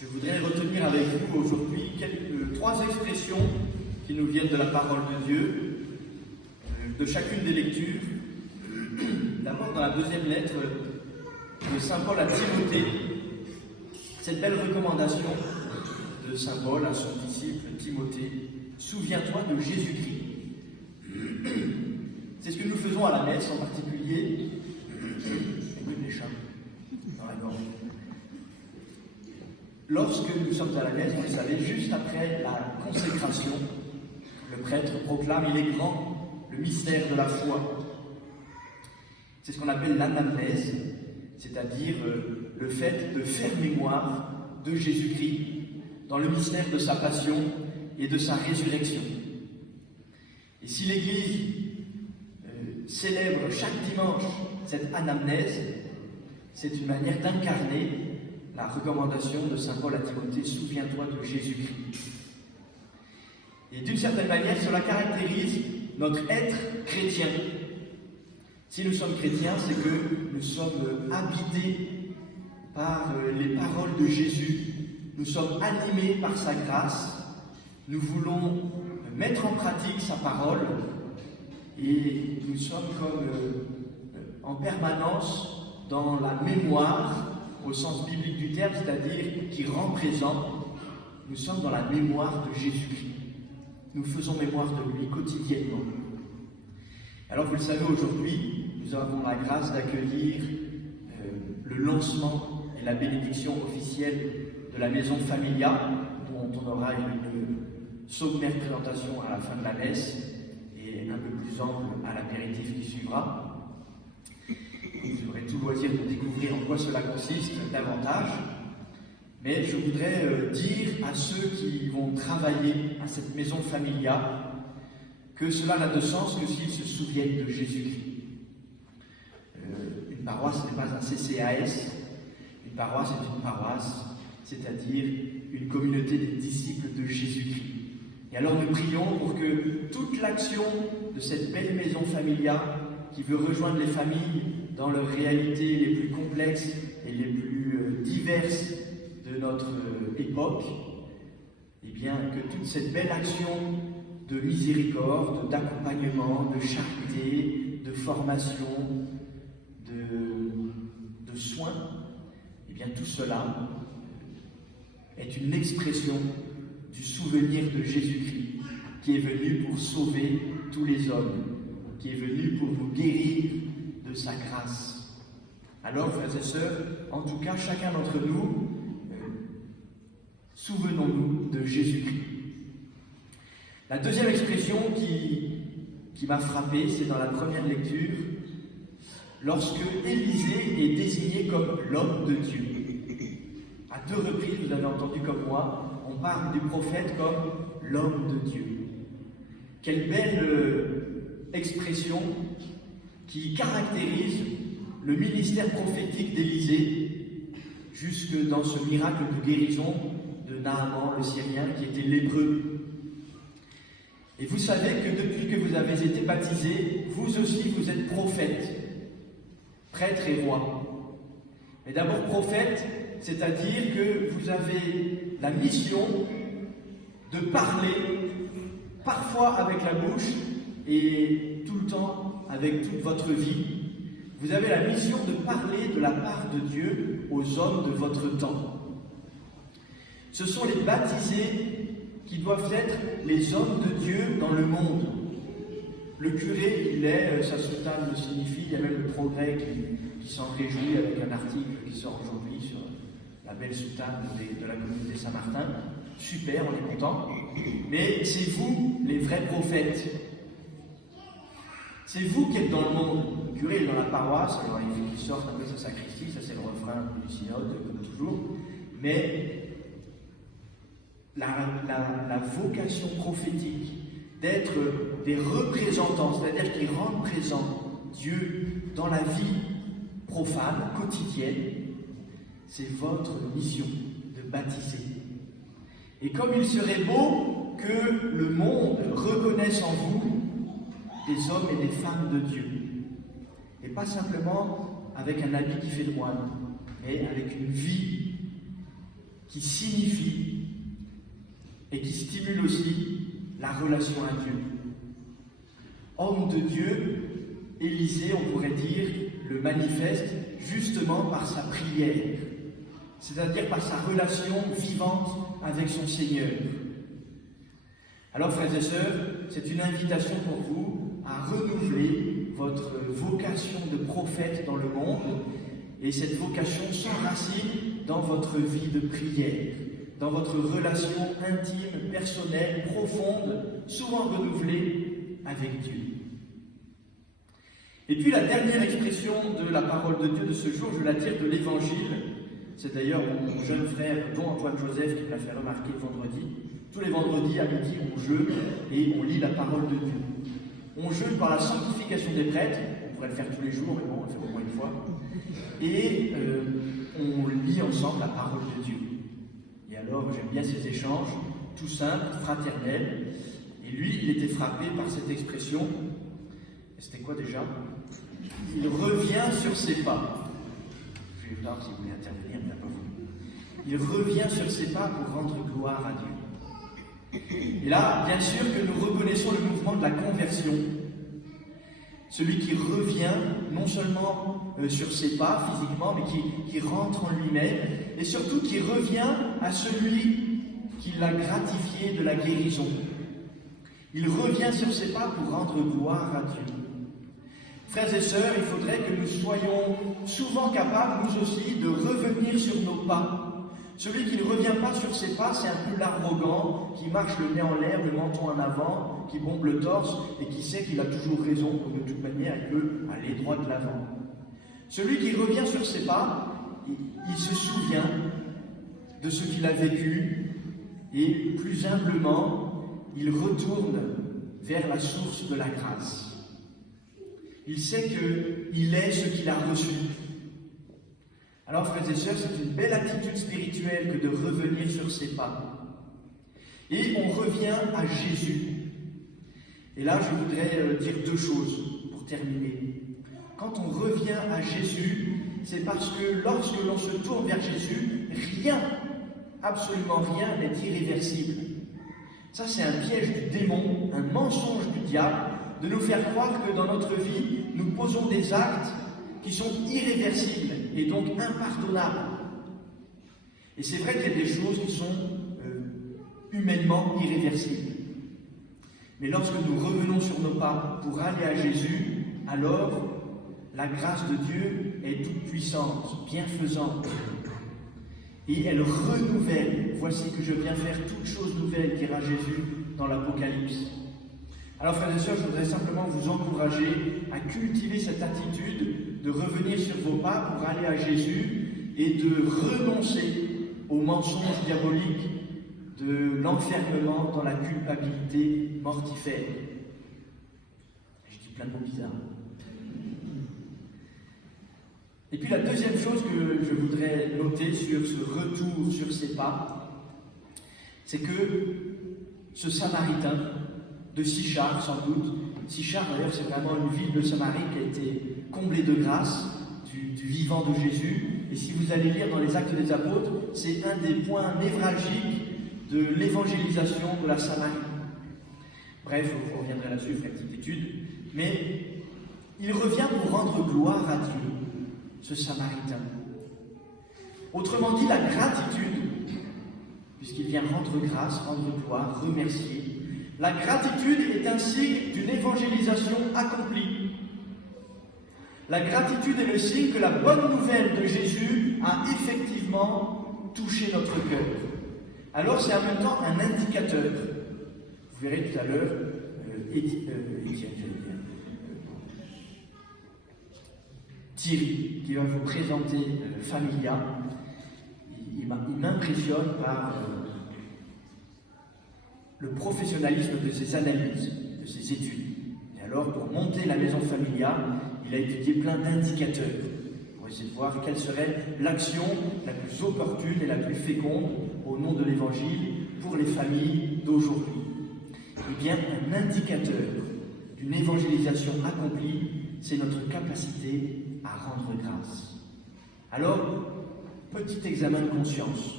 Je voudrais retenir avec vous aujourd'hui trois expressions qui nous viennent de la parole de Dieu, de chacune des lectures. D'abord, dans la deuxième lettre de Saint Paul à Timothée, cette belle recommandation de Saint Paul à son disciple Timothée, « Souviens-toi de Jésus-Christ ». C'est ce que nous faisons à la messe en particulier. Écoute les chats dans la gorge. Lorsque nous sommes à la messe, vous savez, juste après la consécration, le prêtre proclame « Il est grand, le mystère de la foi ». C'est ce qu'on appelle l'anamnèse, c'est-à-dire le fait de faire mémoire de Jésus-Christ dans le mystère de sa passion et de sa résurrection. Et si l'Église célèbre chaque dimanche cette anamnèse, c'est une manière d'incarner la recommandation de Saint Paul à Timothée, « Souviens-toi de Jésus-Christ ». Et d'une certaine manière, cela caractérise notre être chrétien. Si nous sommes chrétiens, c'est que nous sommes habités par les paroles de Jésus. Nous sommes animés par sa grâce. Nous voulons mettre en pratique sa parole. Et nous sommes comme en permanence dans la mémoire, au sens biblique du terme, c'est-à-dire qui rend présent. Nous sommes dans la mémoire de Jésus-Christ. Nous faisons mémoire de lui quotidiennement. Alors vous le savez, aujourd'hui, nous avons la grâce d'accueillir le lancement et la bénédiction officielle de la maison Familia, dont on aura une sommaire présentation à la fin de la messe et un peu plus ample à l'apéritif qui suivra. Vous aurez tout loisir de découvrir en quoi cela consiste davantage. Mais je voudrais dire à ceux qui vont travailler à cette maison Familia que cela n'a de sens que s'ils se souviennent de Jésus-Christ. Une paroisse n'est pas un CCAS, une paroisse est une paroisse, c'est-à-dire une communauté des disciples de Jésus-Christ. Et alors nous prions pour que toute l'action de cette belle maison Familia, qui veut rejoindre les familles dans leurs réalités les plus complexes et les plus diverses de notre époque, eh bien que toute cette belle action de miséricorde, d'accompagnement, de charité, de formation, de soins, eh bien tout cela est une expression du souvenir de Jésus-Christ, qui est venu pour sauver tous les hommes, qui est venu pour nous guérir de sa grâce. Alors, frères et sœurs, en tout cas, chacun d'entre nous, souvenons-nous de Jésus-Christ. La deuxième expression qui m'a frappé, c'est dans la première lecture, lorsque Élisée est désigné comme l'homme de Dieu. À deux reprises, vous avez entendu comme moi, on parle du prophète comme l'homme de Dieu. Quelle belle expression qui caractérise le ministère prophétique d'Élisée, jusque dans ce miracle de guérison de Naaman, le Syrien, qui était lépreux. Et vous savez que depuis que vous avez été baptisés, vous aussi vous êtes prophètes, prêtres et rois. Mais d'abord prophètes, c'est-à-dire que vous avez la mission de parler, parfois avec la bouche et tout le temps avec toute votre vie. Vous avez la mission de parler de la part de Dieu aux hommes de votre temps. Ce sont les baptisés qui doivent être les hommes de Dieu dans le monde. Le curé, il est, sa soutane le signifie, il y a même le Progrès qui s'en réjouit avec un article qui sort aujourd'hui sur la belle soutane de la communauté Saint-Martin. Super, on est content. Mais c'est vous, les vrais prophètes. C'est vous qui êtes dans le monde. Le curé est dans la paroisse, alors il faut qu'il sorte un peu de sa sacristie, ça c'est le refrain du synode, comme toujours. Mais la vocation prophétique d'être des représentants, c'est-à-dire qui rendent présent Dieu dans la vie profane, quotidienne, c'est votre mission de baptiser. Et comme il serait beau que le monde reconnaisse en vous des hommes et des femmes de Dieu, et pas simplement avec un habit qui fait le moine, mais avec une vie qui signifie et qui stimule aussi la relation à Dieu. Homme de Dieu, Élisée, on pourrait dire, le manifeste justement par sa prière, c'est-à-dire par sa relation vivante avec son Seigneur. Alors, frères et sœurs, c'est une invitation pour vous à renouveler votre vocation de prophète dans le monde, et cette vocation s'enracine dans votre vie de prière, dans votre relation intime, personnelle, profonde, souvent renouvelée avec Dieu. Et puis la dernière expression de la parole de Dieu de ce jour, je la tire de l'Évangile. C'est d'ailleurs mon jeune frère, Don Antoine Joseph, qui me l'a fait remarquer vendredi. Tous les vendredis à midi, on jeûne et on lit la parole de Dieu. On jeûne par la sanctification des prêtres, on pourrait le faire tous les jours, mais bon, on le fait au moins une fois. Et on lit ensemble la parole de Dieu. Et alors, j'aime bien ces échanges, tout simples, fraternels. Et lui, il était frappé par cette expression. Et c'était quoi déjà? Il revient sur ses pas. Je vais voir si vous voulez intervenir, mais pas vous. Il revient sur ses pas pour rendre gloire à Dieu. Et là, bien sûr que nous reconnaissons le mouvement de la conversion. Celui qui revient non seulement sur ses pas physiquement, mais qui rentre en lui-même, et surtout qui revient à celui qui l'a gratifié de la guérison. Il revient sur ses pas pour rendre gloire à Dieu. Frères et sœurs, il faudrait que nous soyons souvent capables, nous aussi, de revenir sur nos pas. Celui qui ne revient pas sur ses pas, c'est un peu l'arrogant, qui marche le nez en l'air, le menton en avant, qui bombe le torse et qui sait qu'il a toujours raison, donc de toute manière, il peut aller droit de l'avant. Celui qui revient sur ses pas, il se souvient de ce qu'il a vécu et plus humblement, il retourne vers la source de la grâce. Il sait qu'il est ce qu'il a reçu. Alors, frères et sœurs, c'est une belle attitude spirituelle que de revenir sur ses pas. Et on revient à Jésus. Et là, je voudrais dire deux choses pour terminer. Quand on revient à Jésus, c'est parce que lorsque l'on se tourne vers Jésus, rien, absolument rien n'est irréversible. Ça, c'est un piège du démon, un mensonge du diable, de nous faire croire que dans notre vie, nous posons des actes qui sont irréversibles et donc impardonnables. Et c'est vrai qu'il y a des choses qui sont humainement irréversibles. Mais lorsque nous revenons sur nos pas pour aller à Jésus, alors la grâce de Dieu est toute puissante, bienfaisante. Et elle renouvelle. Voici que je viens faire toute chose nouvelle, dira Jésus dans l'Apocalypse. Alors, frères et sœurs, je voudrais simplement vous encourager à cultiver cette attitude de revenir sur vos pas pour aller à Jésus et de renoncer aux mensonges diaboliques de l'enfermement dans la culpabilité mortifère. Je dis plein de mots bizarres. Et puis la deuxième chose que je voudrais noter sur ce retour sur ses pas, c'est que ce Samaritain de Sychar, sans doute, Sychar d'ailleurs c'est vraiment une ville de Samarie qui a été comblée de grâce du vivant de Jésus, et si vous allez lire dans les Actes des Apôtres, c'est un des points névralgiques de l'évangélisation de la Samarie. Bref, on reviendrait là-dessus, faire une petite étude, mais il revient pour rendre gloire à Dieu, ce Samaritain. Autrement dit, la gratitude, puisqu'il vient rendre grâce, rendre gloire, remercier. La gratitude est un signe d'une évangélisation accomplie. La gratitude est le signe que la bonne nouvelle de Jésus a effectivement touché notre cœur. Alors c'est en même temps un indicateur. Vous verrez tout à l'heure, Thierry, qui va vous présenter Familia, il m'impressionne par le professionnalisme de ses analyses, de ses études. Et alors, pour monter la maison Familia, il a étudié plein d'indicateurs pour essayer de voir quelle serait l'action la plus opportune et la plus féconde au nom de l'Évangile pour les familles d'aujourd'hui. Eh bien, un indicateur d'une évangélisation accomplie, c'est notre capacité à rendre grâce. Alors, petit examen de conscience.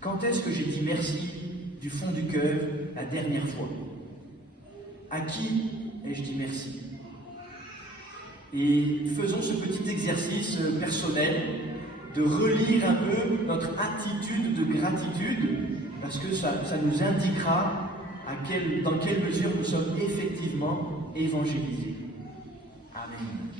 Quand est-ce que j'ai dit merci du fond du cœur la dernière fois? À qui ai-je dit merci? Et faisons ce petit exercice personnel de relire un peu notre attitude de gratitude, parce que ça nous indiquera dans quelle mesure nous sommes effectivement évangélisés. Amen.